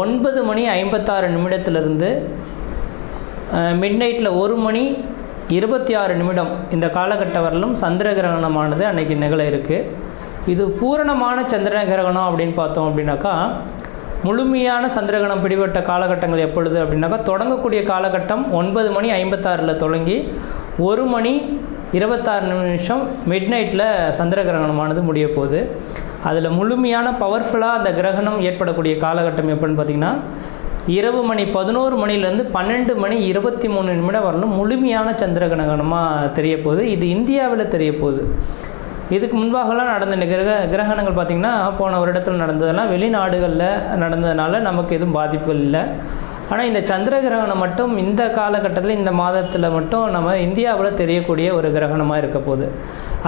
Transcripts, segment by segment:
ஒன்பது மணி ஐம்பத்தாறு நிமிடத்திலிருந்து மிட் நைட்டில் ஒரு மணி இருபத்தி ஆறு நிமிடம் இந்த காலகட்ட வரலும் சந்திர கிரகணமானது அன்றைக்கி நிகழ இருக்குது இது பூரணமான சந்திர கிரகணம் அப்படின்னு பார்த்தோம் அப்படின்னாக்கா முழுமையான சந்திரகணம் பிடிபட்ட காலகட்டங்கள் எப்பொழுது அப்படின்னாக்கா தொடங்கக்கூடிய காலகட்டம் ஒன்பது மணி ஐம்பத்தாறில் தொடங்கி ஒரு மணி இருபத்தாறு நிமிஷம் மிட் நைட்டில் சந்திர கிரகணமானது முடிய போகுது அதில் முழுமையான பவர்ஃபுல்லாக அந்த கிரகணம் ஏற்படக்கூடிய காலகட்டம் எப்படின்னு பார்த்திங்கன்னா இரவு மணி பதினோரு மணிலேருந்து பன்னெண்டு மணி இருபத்தி மூணு நிமிடம் வரணும் முழுமையான சந்திர கிரகணமாக தெரிய போகுது இது இந்தியாவில் தெரிய போகுது இதுக்கு முன்பாகலாம் நடந்த கிரக கிரகணங்கள் பார்த்திங்கன்னா போன வருடத்தில் நடந்ததெல்லாம் வெளிநாடுகளில் நடந்ததுனால நமக்கு எதுவும் பாதிப்புகள் இல்லை ஆனால் இந்த சந்திர கிரகணம் மட்டும் இந்த காலகட்டத்தில் இந்த மாதத்தில் மட்டும் நம்ம இந்தியாவில் தெரியக்கூடிய ஒரு கிரகணமாக இருக்க போகுது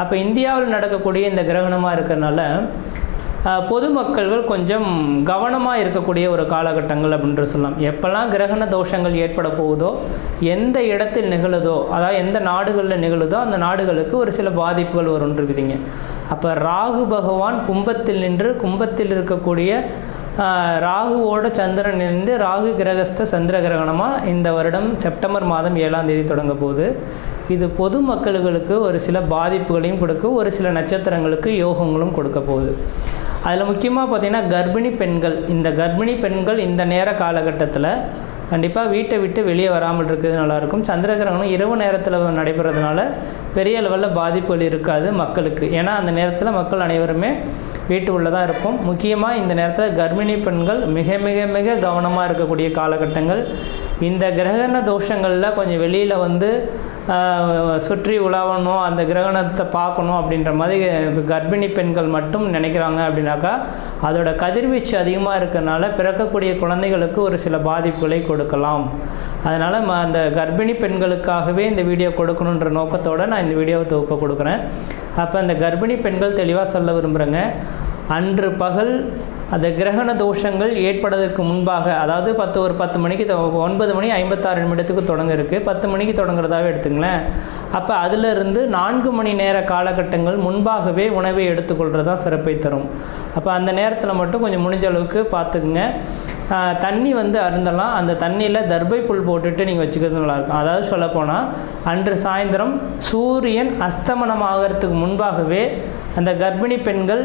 அப்போ இந்தியாவில் நடக்கக்கூடிய இந்த கிரகணமாக இருக்கிறனால பொதுமக்கள்கள் கொஞ்சம் கவனமாக இருக்கக்கூடிய ஒரு காலகட்டங்கள் அப்படின்ற சொல்லலாம் எப்போல்லாம் கிரகண தோஷங்கள் ஏற்பட போகுதோ எந்த இடத்தில் நிகழுதோ அதாவது எந்த நாடுகளில் நிகழுதோ அந்த நாடுகளுக்கு ஒரு சில பாதிப்புகள் வரும் இருக்குதுங்க அப்போ ராகு பகவான் கும்பத்தில் நின்று கும்பத்தில் இருக்கக்கூடிய ராகுவோட சந்திரன் இருந்து ராகு கிரகஸ்த சந்திர கிரகணமாக இந்த வருடம் செப்டம்பர் மாதம் ஏழாம் தேதி தொடங்க போகுது இது பொது மக்களுக்கு ஒரு சில பாதிப்புகளையும் கொடுக்கும் ஒரு சில நட்சத்திரங்களுக்கு யோகங்களும் கொடுக்க போகுது அதில் முக்கியமாக பார்த்திங்கன்னா கர்ப்பிணி பெண்கள் இந்த கர்ப்பிணி பெண்கள் இந்த நேர காலகட்டத்தில் கண்டிப்பாக வீட்டை விட்டு வெளியே வராமல் இருக்கிறது நல்லாயிருக்கும் சந்திரகிரகணம் இரவு நேரத்தில் நடைபெறதுனால பெரிய லெவலில் பாதிப்புகள் இருக்காது மக்களுக்கு ஏன்னா அந்த நேரத்தில் மக்கள் அனைவருமே வீட்டு உள்ளே தான் இருப்போம் முக்கியமாக இந்த நேரத்தில் கர்ப்பிணி பெண்கள் மிக மிக மிக கவனமாக இருக்கக்கூடிய காலகட்டங்கள் இந்த கிரகண தோஷங்களில் கொஞ்சம் வெளியில் வந்து சுற்றி உலாவணும் அந்த கிரகணத்தை பார்க்கணும் அப்படின்ற மாதிரி கர்ப்பிணி பெண்கள் மட்டும் நினைக்கிறாங்க அப்படின்னாக்கா அதோட கதிர்வீச்சு அதிகமாக இருக்கிறனால பிறக்கக்கூடிய குழந்தைகளுக்கு ஒரு சில பாதிப்புகளை கொடுக்கலாம் அதனால் அந்த கர்ப்பிணி பெண்களுக்காகவே இந்த வீடியோ கொடுக்கணுன்ற நோக்கத்தோடு நான் இந்த வீடியோவை தொகுப்பை கொடுக்குறேன் அப்போ அந்த கர்ப்பிணி பெண்கள் தெளிவாக சொல்ல விரும்புகிறேங்க அன்று பகல் அந்த கிரகண தோஷங்கள் ஏற்படுவதற்கு முன்பாக அதாவது பத்து ஒரு பத்து மணிக்கு ஒன்பது மணி ஐம்பத்தாறு நிமிடத்துக்கு தொடங்க இருக்குது பத்து மணிக்கு தொடங்குறதாகவே எடுத்துங்களேன் அப்போ அதிலிருந்து நான்கு மணி நேர காலகட்டங்கள் முன்பாகவே உணவை எடுத்துக்கொள்கிறது தான் சிறப்பை தரும் அப்போ அந்த நேரத்தில் மட்டும் கொஞ்சம் முடிஞ்ச அளவுக்கு பார்த்துக்குங்க தண்ணி வந்து அருந்தலாம் அந்த தண்ணியில் தர்பை புல் போட்டுட்டு நீங்கள் வச்சுக்கிறது நல்லாயிருக்கும் அதாவது சொல்லப்போனால் அன்று சாயந்தரம் சூரியன் அஸ்தமனம் முன்பாகவே அந்த கர்ப்பிணி பெண்கள்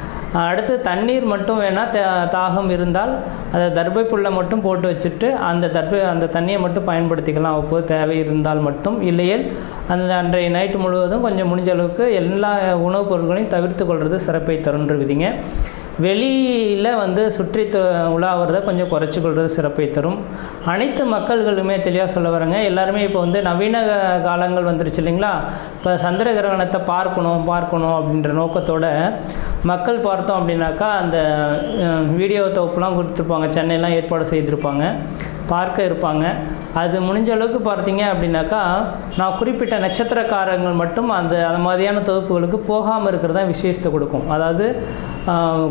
அடுத்து தண்ணீர் மட்டும் வேணால் தாகம் இருந்தால் அதை தர்பை புல்லை மட்டும் போட்டு வச்சுட்டு அந்த தர்பை அந்த தண்ணியை மட்டும் பயன்படுத்திக்கலாம் அப்போது தேவை இருந்தால் மட்டும் இல்லையில் அந்த அன்றைய நைட்டு முழுவதும் கொஞ்சம் முடிஞ்ச அளவுக்கு எல்லா உணவுப் பொருட்களையும் தவிர்த்து கொள்வது சிறப்பை தருன்று விதிங்க வெளியில் வந்து சுற்றி உலாவிறத கொஞ்சம் குறைச்சிக்கொள்வது சிறப்பை தரும் அனைத்து மக்கள்களுமே தெளிவாக சொல்ல வரேங்க எல்லாருமே இப்போ வந்து நவீன காலங்கள் வந்துருச்சு இல்லைங்களா இப்போ சந்திர கிரகணத்தை பார்க்கணும் பார்க்கணும் அப்படின்ற நோக்கத்தோட மக்கள் பார்த்தோம் அப்படின்னாக்கா அந்த வீடியோ தொகுப்புலாம் கொடுத்துருப்பாங்க சென்னையெலாம் ஏற்பாடு செய்திருப்பாங்க பார்க்க இருப்பாங்க அது முடிஞ்ச அளவுக்கு பார்த்தீங்க அப்படின்னாக்கா நான் குறிப்பிட்ட நட்சத்திரக்காரங்கள் மட்டும் அந்த அது மாதிரியான தொகுப்புகளுக்கு போகாமல் இருக்கிறதான் விசேஷத்தை கொடுக்கும் அதாவது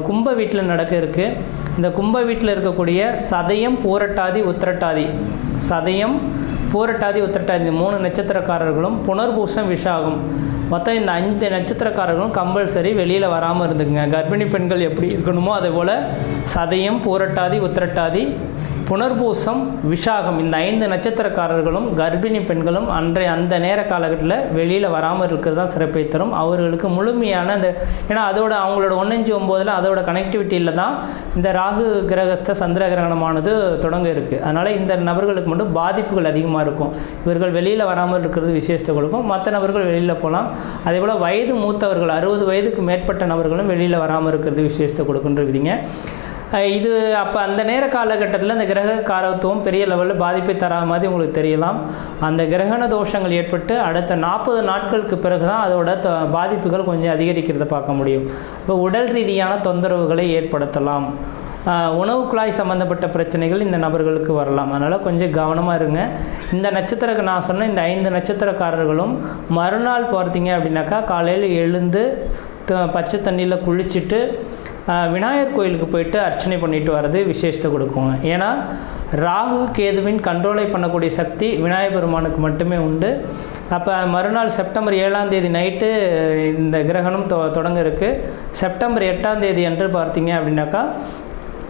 கும்ப வீட்டில் நடக்க இருக்குது இந்த கும்ப வீட்டில் இருக்கக்கூடிய சதயம் பூரட்டாதி உத்திரட்டாதி சதயம் பூரட்டாதி உத்திரட்டாதி இந்த மூணு நட்சத்திரக்காரர்களும் புனர்பூசம் விஷாகும் மொத்தம் இந்த அஞ்சு நட்சத்திரக்காரர்களும் கம்பல்சரி வெளியில் வராமல் இருந்துக்குங்க கர்ப்பிணி பெண்கள் எப்படி இருக்கணுமோ அதே போல் சதயம் பூரட்டாதி உத்திரட்டாதி புனர்பூசம் விஷாகம் இந்த ஐந்து நட்சத்திரக்காரர்களும் கர்ப்பிணி பெண்களும் அன்றைய அந்த நேர காலகட்டத்தில் வெளியில் வராமல் இருக்கிறது தான் சிறப்பை தரும் அவர்களுக்கு முழுமையான அந்த ஏன்னா அதோட அவங்களோட ஒன்றஞ்சு ஒம்போதில் அதோட கனெக்டிவிட்டியில் தான் இந்த ராகு கிரகஸ்த சந்திர கிரகணமானது தொடங்க இருக்குது அதனால் இந்த நபர்களுக்கு மட்டும் பாதிப்புகள் அதிகமாக இருக்கும் இவர்கள் வெளியில் வராமல் இருக்கிறது விசேஷத்தை கொடுக்கும் மற்ற நபர்கள் வெளியில் போகலாம் அதே போல் வயது மூத்தவர்கள் அறுபது வயதுக்கு மேற்பட்ட நபர்களும் வெளியில் வராமல் இருக்கிறது விசேஷத்தை கொடுக்குன்ற விதிங்க இது அப்போ அந்த நேர காலகட்டத்தில் அந்த கிரக காரத்துவம் பெரிய லெவலில் பாதிப்பை தராத மாதிரி உங்களுக்கு தெரியலாம் அந்த கிரகண தோஷங்கள் ஏற்பட்டு அடுத்த நாற்பது நாட்களுக்கு பிறகு தான் அதோட பாதிப்புகள் கொஞ்சம் அதிகரிக்கிறத பார்க்க முடியும் இப்போ உடல் ரீதியான தொந்தரவுகளை ஏற்படுத்தலாம் உணவு குழாய் சம்மந்தப்பட்ட பிரச்சனைகள் இந்த நபர்களுக்கு வரலாம் அதனால் கொஞ்சம் கவனமாக இருங்க இந்த நட்சத்திர நான் சொன்ன இந்த ஐந்து நட்சத்திரக்காரர்களும் மறுநாள் பார்த்தீங்க அப்படின்னாக்கா காலையில் எழுந்து பச்சை தண்ணியில் குளிச்சுட்டு விநாயகர் கோயிலுக்கு போயிட்டு அர்ச்சனை பண்ணிட்டு வர்றது விசேஷத்தை கொடுக்குங்க ஏன்னா ராகு கேதுவின் கண்ட்ரோலை பண்ணக்கூடிய சக்தி விநாயகர் பெருமானுக்கு மட்டுமே உண்டு அப்போ மறுநாள் செப்டம்பர் ஏழாம் தேதி நைட்டு இந்த கிரகணம் தொ தொடங்க இருக்குது செப்டம்பர் எட்டாம் தேதி அன்று பார்த்தீங்க அப்படின்னாக்கா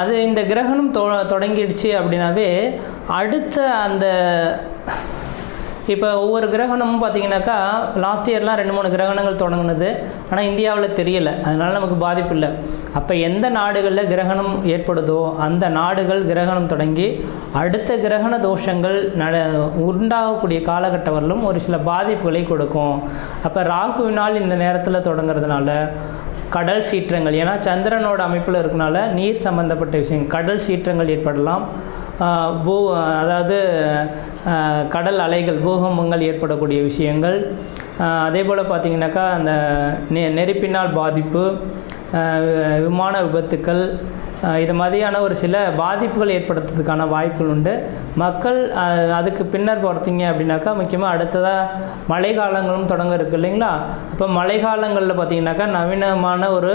அது இந்த கிரகணம் தொ தொடங்கிடுச்சு அப்படின்னாவே அடுத்த அந்த இப்போ ஒவ்வொரு கிரகணமும் பார்த்தீங்கன்னாக்கா லாஸ்ட் இயர்லாம் ரெண்டு மூணு கிரகணங்கள் தொடங்கினது ஆனால் இந்தியாவில் தெரியலை அதனால் நமக்கு பாதிப்பு இல்லை அப்போ எந்த நாடுகளில் கிரகணம் ஏற்படுதோ அந்த நாடுகள் கிரகணம் தொடங்கி அடுத்த கிரகண தோஷங்கள் நட உண்டாகக்கூடிய காலகட்டவர்களும் வரலும் ஒரு சில பாதிப்புகளை கொடுக்கும் அப்போ ராகுவினால் இந்த நேரத்தில் தொடங்குறதுனால கடல் சீற்றங்கள் ஏன்னா சந்திரனோட அமைப்பில் இருக்கனால நீர் சம்மந்தப்பட்ட விஷயம் கடல் சீற்றங்கள் ஏற்படலாம் பூ அதாவது கடல் அலைகள் பூகம்பங்கள் ஏற்படக்கூடிய விஷயங்கள் அதே போல் பார்த்திங்கனாக்கா அந்த நெ நெருப்பினால் பாதிப்பு விமான விபத்துக்கள் இது மாதிரியான ஒரு சில பாதிப்புகள் ஏற்படுத்துறதுக்கான வாய்ப்புகள் உண்டு மக்கள் அதுக்கு பின்னர் பார்த்தீங்க அப்படின்னாக்கா முக்கியமாக அடுத்ததாக மழை காலங்களும் தொடங்க இருக்குது இல்லைங்களா அப்போ மழை காலங்களில் பார்த்திங்கனாக்கா நவீனமான ஒரு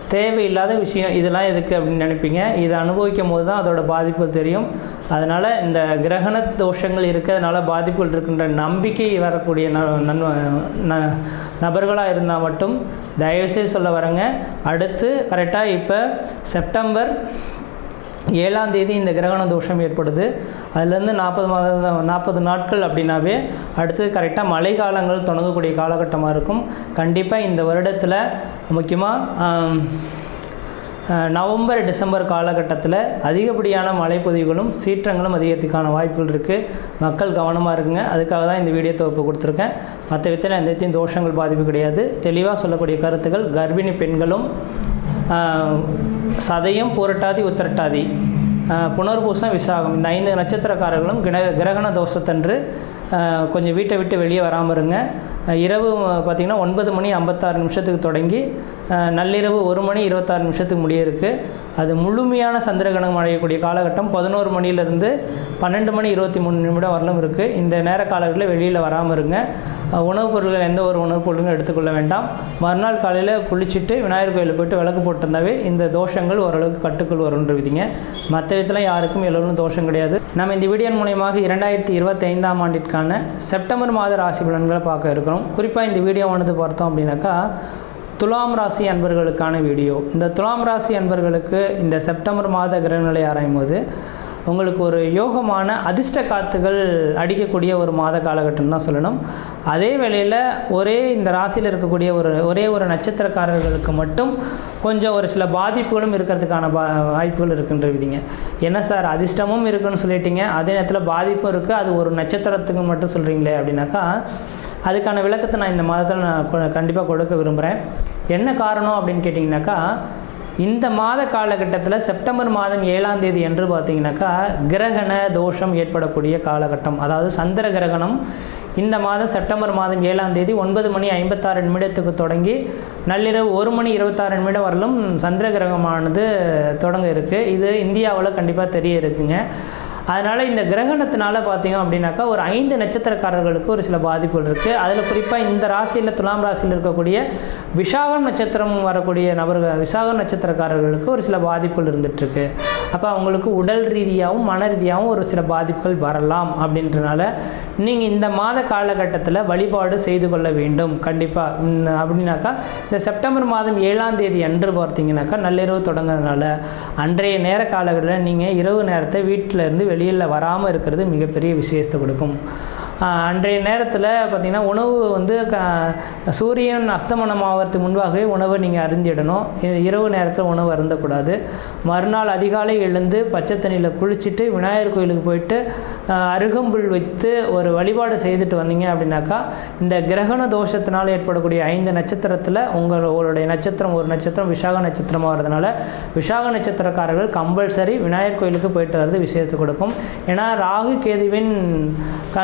தேவையில்லாத விஷயம் இதெல்லாம் எதுக்கு அப்படின்னு நினைப்பீங்க இதை அனுபவிக்கும் போது தான் அதோட பாதிப்புகள் தெரியும் அதனால் இந்த கிரகண தோஷங்கள் இருக்கிறதுனால பாதிப்புகள் இருக்கின்ற நம்பிக்கை வரக்கூடிய நபர்களாக இருந்தால் மட்டும் தயவுசெய்து சொல்ல வரேங்க அடுத்து கரெக்டாக இப்போ செப்டம்பர் ஏழாம் தேதி இந்த கிரகண தோஷம் ஏற்படுது அதுலேருந்து நாற்பது மாத நாற்பது நாட்கள் அப்படின்னாவே அடுத்தது கரெக்டாக மழை காலங்கள் தொடங்கக்கூடிய காலகட்டமாக இருக்கும் கண்டிப்பாக இந்த வருடத்தில் முக்கியமாக நவம்பர் டிசம்பர் காலகட்டத்தில் அதிகப்படியான மழைப்பொதிவுகளும் சீற்றங்களும் அதிகரித்துக்கான வாய்ப்புகள் இருக்குது மக்கள் கவனமாக இருக்குங்க அதுக்காக தான் இந்த வீடியோ தொகுப்பு கொடுத்துருக்கேன் மற்ற விதத்தில் எந்த விதத்தையும் தோஷங்கள் பாதிப்பு கிடையாது தெளிவாக சொல்லக்கூடிய கருத்துக்கள் கர்ப்பிணி பெண்களும் சதயம் புரட்டாதி உத்திரட்டாதி புனர்பூசம் விசாகம் இந்த ஐந்து நட்சத்திரக்காரர்களும் கிர கிரகண தோஷத்தன்று கொஞ்சம் வீட்டை விட்டு வெளியே வராமல் இருங்க இரவு பார்த்திங்கன்னா ஒன்பது மணி ஐம்பத்தாறு நிமிஷத்துக்கு தொடங்கி நள்ளிரவு ஒரு மணி இருபத்தாறு நிமிஷத்துக்கு முடிய இருக்குது அது முழுமையான சந்திரகிரகணம் அடையக்கூடிய காலகட்டம் பதினோரு மணிலேருந்து பன்னெண்டு மணி இருபத்தி மூணு நிமிடம் வரலும் இருக்குது இந்த நேர காலகட்டத்தில் வெளியில் வராமல் இருங்க உணவுப் பொருட்கள் எந்த ஒரு உணவுப் பொருளும் எடுத்துக்கொள்ள வேண்டாம் மறுநாள் காலையில் குளிச்சுட்டு விநாயகர் கோயிலில் போய்ட்டு விளக்கு போட்டிருந்தாவே இந்த தோஷங்கள் ஓரளவுக்கு கட்டுக்குள் வரும்னு விதிங்க மற்ற விதத்தில் யாருக்கும் எவ்வளவு தோஷம் கிடையாது நம்ம இந்த வீடியோ மூலயமாக இரண்டாயிரத்தி இருபத்தைந்தாம் ஆண்டிற்கான செப்டம்பர் மாத ராசி பலன்களை பார்க்க இருக்கிறோம் பார்க்குறோம் குறிப்பாக இந்த வீடியோ வந்து பார்த்தோம் அப்படின்னாக்கா துலாம் ராசி அன்பர்களுக்கான வீடியோ இந்த துலாம் ராசி அன்பர்களுக்கு இந்த செப்டம்பர் மாத கிரகநிலை ஆராயும் போது உங்களுக்கு ஒரு யோகமான அதிர்ஷ்ட காத்துகள் அடிக்கக்கூடிய ஒரு மாத காலகட்டம் தான் சொல்லணும் அதே வேளையில் ஒரே இந்த ராசியில் இருக்கக்கூடிய ஒரு ஒரே ஒரு நட்சத்திரக்காரர்களுக்கு மட்டும் கொஞ்சம் ஒரு சில பாதிப்புகளும் இருக்கிறதுக்கான பா வாய்ப்புகள் விதிங்க என்ன சார் அதிர்ஷ்டமும் இருக்குன்னு சொல்லிட்டீங்க அதே நேரத்தில் பாதிப்பும் இருக்குது அது ஒரு நட்சத்திரத்துக்கு மட்டும் சொல்கிறீங்களே அப்படின்னாக்கா அதுக்கான விளக்கத்தை நான் இந்த மாதத்தில் நான் கண்டிப்பாக கொடுக்க விரும்புகிறேன் என்ன காரணம் அப்படின்னு கேட்டிங்கனாக்கா இந்த மாத காலகட்டத்தில் செப்டம்பர் மாதம் ஏழாம் தேதி என்று பார்த்தீங்கன்னாக்கா கிரகண தோஷம் ஏற்படக்கூடிய காலகட்டம் அதாவது சந்திர கிரகணம் இந்த மாதம் செப்டம்பர் மாதம் ஏழாம் தேதி ஒன்பது மணி ஐம்பத்தாறு நிமிடத்துக்கு தொடங்கி நள்ளிரவு ஒரு மணி இருபத்தாறு நிமிடம் வரலும் சந்திர கிரகமானது தொடங்க இருக்குது இது இந்தியாவில் கண்டிப்பாக தெரிய இருக்குங்க அதனால் இந்த கிரகணத்தினால பார்த்தீங்க அப்படின்னாக்கா ஒரு ஐந்து நட்சத்திரக்காரர்களுக்கு ஒரு சில பாதிப்புகள் இருக்குது அதில் குறிப்பாக இந்த ராசியில் துலாம் ராசியில் இருக்கக்கூடிய விசாகம் நட்சத்திரம் வரக்கூடிய நபர்கள் விசாக நட்சத்திரக்காரர்களுக்கு ஒரு சில பாதிப்புகள் இருந்துகிட்ருக்கு அப்போ அவங்களுக்கு உடல் ரீதியாகவும் மன ரீதியாகவும் ஒரு சில பாதிப்புகள் வரலாம் அப்படின்றனால நீங்கள் இந்த மாத காலகட்டத்தில் வழிபாடு செய்து கொள்ள வேண்டும் கண்டிப்பாக அப்படின்னாக்கா இந்த செப்டம்பர் மாதம் ஏழாம் தேதி அன்று பார்த்தீங்கன்னாக்கா நள்ளிரவு தொடங்குறதுனால அன்றைய நேர காலகட்டத்தில் நீங்கள் இரவு நேரத்தை வீட்டிலேருந்து வெளியில் வராமல் இருக்கிறது மிகப்பெரிய விசேஷத்தை கொடுக்கும் அன்றைய நேரத்தில் பார்த்திங்கன்னா உணவு வந்து க சூரியன் அஸ்தமனம் ஆகிறதுக்கு முன்பாகவே உணவை நீங்கள் அருந்திடணும் இரவு நேரத்தில் உணவு அருந்தக்கூடாது மறுநாள் அதிகாலை எழுந்து பச்சை தண்ணியில் குளிச்சுட்டு விநாயகர் கோயிலுக்கு போயிட்டு அருகம்புல் வச்சு ஒரு வழிபாடு செய்துட்டு வந்தீங்க அப்படின்னாக்கா இந்த கிரகண தோஷத்தினால் ஏற்படக்கூடிய ஐந்து நட்சத்திரத்தில் உங்களுடைய நட்சத்திரம் ஒரு நட்சத்திரம் விசாக நட்சத்திரமாக வரதுனால விசாக நட்சத்திரக்காரர்கள் கம்பல்சரி விநாயகர் கோயிலுக்கு போயிட்டு வர்றது விசேஷத்தை கொடுக்கும் ஏன்னா ராகு கேதுவின் க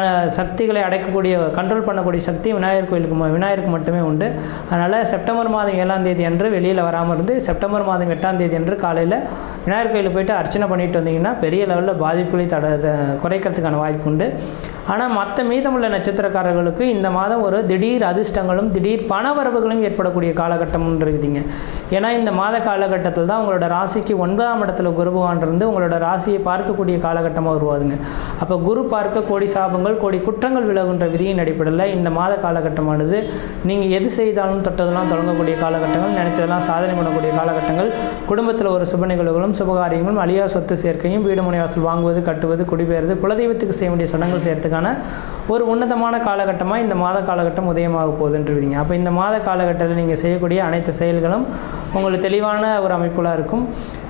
சக்திகளை அடைக்கக்கூடிய கண்ட்ரோல் பண்ணக்கூடிய சக்தி விநாயகர் கோயிலுக்கு விநாயகருக்கு மட்டுமே உண்டு அதனால் செப்டம்பர் மாதம் ஏழாம் தேதி அன்று வெளியில் வராமல் இருந்து செப்டம்பர் மாதம் எட்டாம் தேதி அன்று காலையில் விநாயகர் கோயிலில் போயிட்டு அர்ச்சனை பண்ணிட்டு வந்தீங்கன்னா பெரிய லெவலில் பாதிப்புகளை தட குறைக்கிறதுக்கான வாய்ப்பு உண்டு ஆனால் மற்ற மீதமுள்ள நட்சத்திரக்காரர்களுக்கு இந்த மாதம் ஒரு திடீர் அதிர்ஷ்டங்களும் திடீர் பணவரவுகளும் ஏற்படக்கூடிய காலகட்டமும் இருக்குதுங்க ஏன்னா இந்த மாத காலகட்டத்தில் தான் உங்களோட ராசிக்கு ஒன்பதாம் இடத்துல குரு பகவான் இருந்து உங்களோட ராசியை பார்க்கக்கூடிய காலகட்டமாக உருவாதுங்க அப்போ குரு பார்க்க கோடி சாபங்கள் கோடி குற்றங்கள் விலகுன்ற விதியின் அடிப்படையில் இந்த மாத காலகட்டமானது நீங்கள் எது செய்தாலும் தொட்டதெல்லாம் தொடங்கக்கூடிய காலகட்டங்கள் நினச்சதெல்லாம் சாதனை பண்ணக்கூடிய காலகட்டங்கள் குடும்பத்தில் ஒரு சுப நிகழ்வுகளும் சுபகாரியங்களும் அழியா சொத்து சேர்க்கையும் வீடு முனைவாசல் வாங்குவது கட்டுவது குடிபெயர்வது குலதெய்வத்துக்கு செய்ய வேண்டிய சடங்குகள் செய்கிறதுக்கான ஒரு உன்னதமான காலகட்டமாக இந்த மாத காலகட்டம் உதயமாக போகுதுன்றீங்க அப்போ இந்த மாத காலகட்டத்தில் நீங்கள் செய்யக்கூடிய அனைத்து செயல்களும் உங்களுக்கு தெளிவான ஒரு அமைப்புகளாக இருக்கும்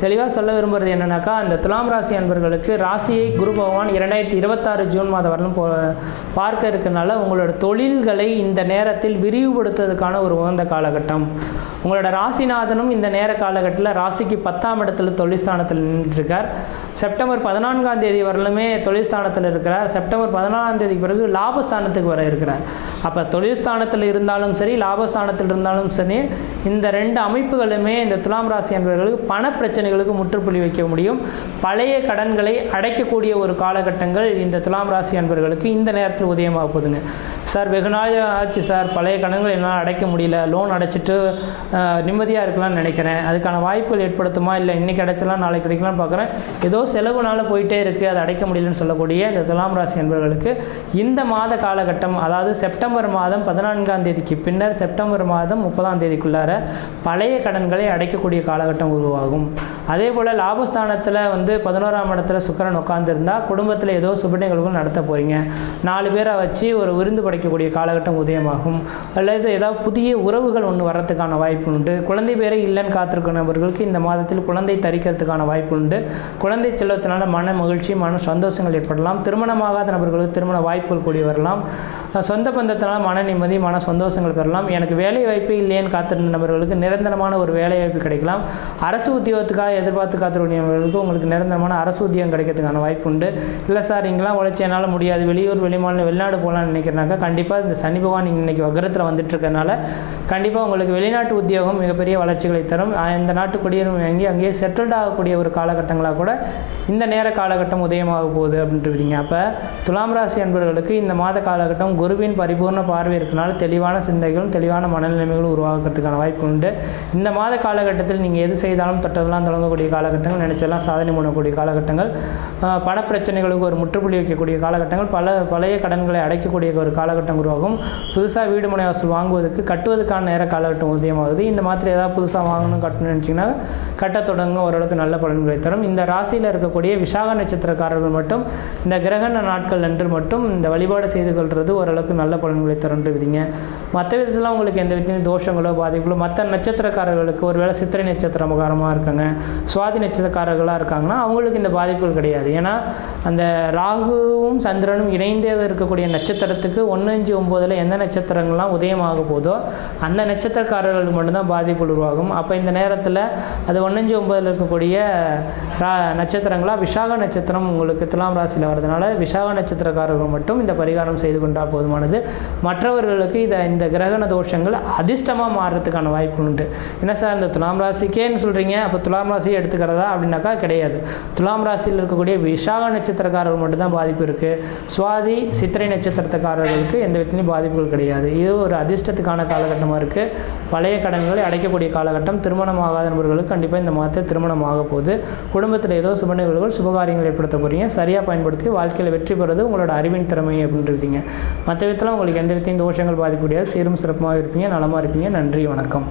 தெளிவாக சொல்ல விரும்புகிறது என்னென்னாக்கா இந்த துலாம் ராசி அன்பர்களுக்கு ராசியை குரு பகவான் இரண்டாயிரத்தி இருபத்தாறு ஜூன் மாதம் வரலும் போ பார்க்க இருக்கனால உங்களோட தொழில்களை இந்த நேரத்தில் விரிவுபடுத்துவதற்கான ஒரு உகந்த காலகட்டம் உங்களோட ராசிநாதனும் இந்த நேர காலகட்டத்தில் ராசிக்கு பத்தாம் இடத்துல தொழில் தொழில்ஸ்தானத்தில் நின்றுட்டுருக்கார் செப்டம்பர் பதினான்காம் தேதி வரலுமே தொழில்ஸ்தானத்தில் இருக்கிறார் செப்டம்பர் பதினாலாம் தேதிக்கு பிறகு லாபஸ்தானத்துக்கு வர இருக்கிறார் அப்போ தொழில்ஸ்தானத்தில் இருந்தாலும் சரி லாபஸ்தானத்தில் இருந்தாலும் சரி இந்த ரெண்டு அமைப்புகளுமே இந்த துலாம் ராசி என்பவர்களுக்கு பண பிரச்சனைகளுக்கு முற்றுப்புள்ளி வைக்க முடியும் பழைய கடன்களை அடைக்கக்கூடிய ஒரு காலகட்டங்கள் இந்த துலாம் ராசி என்பவர்களுக்கு இந்த நேரத்தில் உதயமாக போகுதுங்க சார் வெகு நாள் ஆச்சு சார் பழைய கடன்கள் என்னால் அடைக்க முடியல லோன் அடைச்சிட்டு நிம்மதியாக இருக்கலாம்னு நினைக்கிறேன் அதுக்கான வாய்ப்புகள் ஏற்படுத்துமா இல்லை இன்றைக்கி அடைச்சி கிடைச்சலாம் நாளைக்கு கிடைக்கலாம்னு பார்க்குறேன் ஏதோ செலவுனால போயிட்டே இருக்குது அதை அடைக்க முடியலன்னு சொல்லக்கூடிய இந்த துலாம் ராசி என்பவர்களுக்கு இந்த மாத காலகட்டம் அதாவது செப்டம்பர் மாதம் பதினான்காம் தேதிக்கு பின்னர் செப்டம்பர் மாதம் முப்பதாம் தேதிக்குள்ளார பழைய கடன்களை அடைக்கக்கூடிய காலகட்டம் உருவாகும் அதே போல் லாபஸ்தானத்தில் வந்து பதினோராம் இடத்துல சுக்கரன் உட்காந்துருந்தால் குடும்பத்தில் ஏதோ சுப நிகழ்வுகள் நடத்த போகிறீங்க நாலு பேரை வச்சு ஒரு விருந்து படைக்கக்கூடிய காலகட்டம் உதயமாகும் அல்லது ஏதாவது புதிய உறவுகள் ஒன்று வரத்துக்கான வாய்ப்பு உண்டு குழந்தை பேரை இல்லைன்னு காத்திருக்க நபர்களுக்கு இந்த மாதத்தில் குழந்தை தரிக்க கிடைக்கிறதுக்கான வாய்ப்பு உண்டு குழந்தை செல்வத்தினால மன மகிழ்ச்சி மன சந்தோஷங்கள் ஏற்படலாம் திருமணமாகாத நபர்களுக்கு திருமண வாய்ப்புகள் கூடி வரலாம் சொந்த பந்தத்தினால் மன நிம்மதி மன சந்தோஷங்கள் பெறலாம் எனக்கு வேலை வாய்ப்பு இல்லையேன்னு காத்திருந்த நபர்களுக்கு நிரந்தரமான ஒரு வேலை வாய்ப்பு கிடைக்கலாம் அரசு உத்தியோகத்துக்காக எதிர்பார்த்து காத்திருந்தவர்களுக்கு உங்களுக்கு நிரந்தரமான அரசு உத்தியோகம் கிடைக்கிறதுக்கான வாய்ப்பு உண்டு இல்லை சார் இங்கெல்லாம் உழைச்சி என்னால் முடியாது வெளியூர் வெளிமாநிலம் வெளிநாடு போகலான்னு நினைக்கிறனாக்கா கண்டிப்பாக இந்த சனி பகவான் இன்னைக்கு வக்கரத்தில் வந்துட்டு இருக்கனால கண்டிப்பாக உங்களுக்கு வெளிநாட்டு உத்தியோகம் மிகப்பெரிய வளர்ச்சிகளை தரும் இந்த நாட்டு குடியுரிமை வாங்கி அங்கேயே செட்டில்ட் ஆகக்கூடிய ஒரு காலகட்டங்களாக கூட இந்த நேர காலகட்டம் உதயமாக போகுது அப்படின்ட்டு அப்போ துலாம் ராசி என்பவர்களுக்கு இந்த மாத காலகட்டம் குரு குருவின் பரிபூர்ண பார்வை இருக்கனால தெளிவான சிந்தைகளும் தெளிவான மனநிலைமைகளும் உருவாக்குறதுக்கான வாய்ப்பு உண்டு இந்த மாத காலகட்டத்தில் நீங்கள் எது செய்தாலும் தொட்டதெல்லாம் தொடங்கக்கூடிய காலகட்டங்கள் நினைச்செல்லாம் சாதனை பண்ணக்கூடிய காலகட்டங்கள் பணப்பிரச்சனைகளுக்கு ஒரு முற்றுப்புள்ளி வைக்கக்கூடிய காலகட்டங்கள் பல பழைய கடன்களை அடைக்கக்கூடிய ஒரு காலகட்டம் உருவாகும் புதுசாக வீடு மனை வாசல் வாங்குவதற்கு கட்டுவதற்கான நேர காலகட்டம் உதயமாகுது இந்த மாதிரி ஏதாவது புதுசாக வாங்கணும் கட்டணும்னு நினச்சிங்கன்னா கட்ட தொடங்க ஓரளவுக்கு நல்ல பலன்களை தரும் இந்த ராசியில் இருக்கக்கூடிய விசாக நட்சத்திரக்காரர்கள் மட்டும் இந்த கிரகண நாட்கள் அன்று மட்டும் இந்த வழிபாடு செய்து கொள்வது ஒரு ஓரளவுக்கு நல்ல பலன்களை தரன்று விதிங்க மற்ற விதத்தில் உங்களுக்கு எந்த விதத்திலையும் தோஷங்களோ பாதிப்புகளோ மற்ற நட்சத்திரக்காரர்களுக்கு ஒருவேளை சித்திரை நட்சத்திரமகாரமாக இருக்காங்க சுவாதி நட்சத்திரக்காரர்களாக இருக்காங்கன்னா அவங்களுக்கு இந்த பாதிப்புகள் கிடையாது ஏன்னா அந்த ராகுவும் சந்திரனும் இணைந்தே இருக்கக்கூடிய நட்சத்திரத்துக்கு ஒன்று அஞ்சு ஒம்போதில் எந்த நட்சத்திரங்கள்லாம் உதயமாக போதோ அந்த நட்சத்திரக்காரர்களுக்கு மட்டும்தான் பாதிப்புகள் உருவாகும் அப்போ இந்த நேரத்தில் அது ஒன்றஞ்சு ஒம்பதில் இருக்கக்கூடிய ரா நட்சத்திரங்களாக விஷாக நட்சத்திரம் உங்களுக்கு துலாம் ராசியில் வரதுனால விஷாக நட்சத்திரக்காரர்கள் மட்டும் இந்த பரிகாரம் செய்து கொண்டால் போதுமானது மற்றவர்களுக்கு இதை இந்த கிரகண தோஷங்கள் அதிர்ஷ்டமாக மாறுறதுக்கான வாய்ப்பு உண்டு என்ன சார் இந்த துலாம் ராசிக்கேன்னு சொல்கிறீங்க அப்போ துலாம் ராசி எடுத்துக்கிறதா அப்படின்னாக்கா கிடையாது துலாம் ராசியில் இருக்கக்கூடிய விசாக நட்சத்திரக்காரர்கள் மட்டும்தான் பாதிப்பு இருக்குது சுவாதி சித்திரை நட்சத்திரத்துக்காரர்களுக்கு எந்த விதத்துலையும் பாதிப்புகள் கிடையாது இது ஒரு அதிர்ஷ்டத்துக்கான காலகட்டமாக இருக்குது பழைய கடன்களை அடைக்கக்கூடிய காலகட்டம் திருமணமாகாத நபர்களுக்கு கண்டிப்பாக இந்த மாதத்தை ஆக போகுது குடும்பத்தில் ஏதோ சுப நிகழ்வுகள் சுபகாரியங்கள் ஏற்படுத்த போகிறீங்க சரியாக பயன்படுத்தி வாழ்க்கையில் வெற்றி பெறுவது உங்களோட அறிவின் திறமை அப்படின்றதுங்க மற்ற விதத்தில் உங்களுக்கு எந்த விதத்தையும் தோஷங்கள் பாதிக்க முடியாது சீரும் சிறப்புமாக இருப்பீங்க நலமாக இருப்பீங்க நன்றி வணக்கம்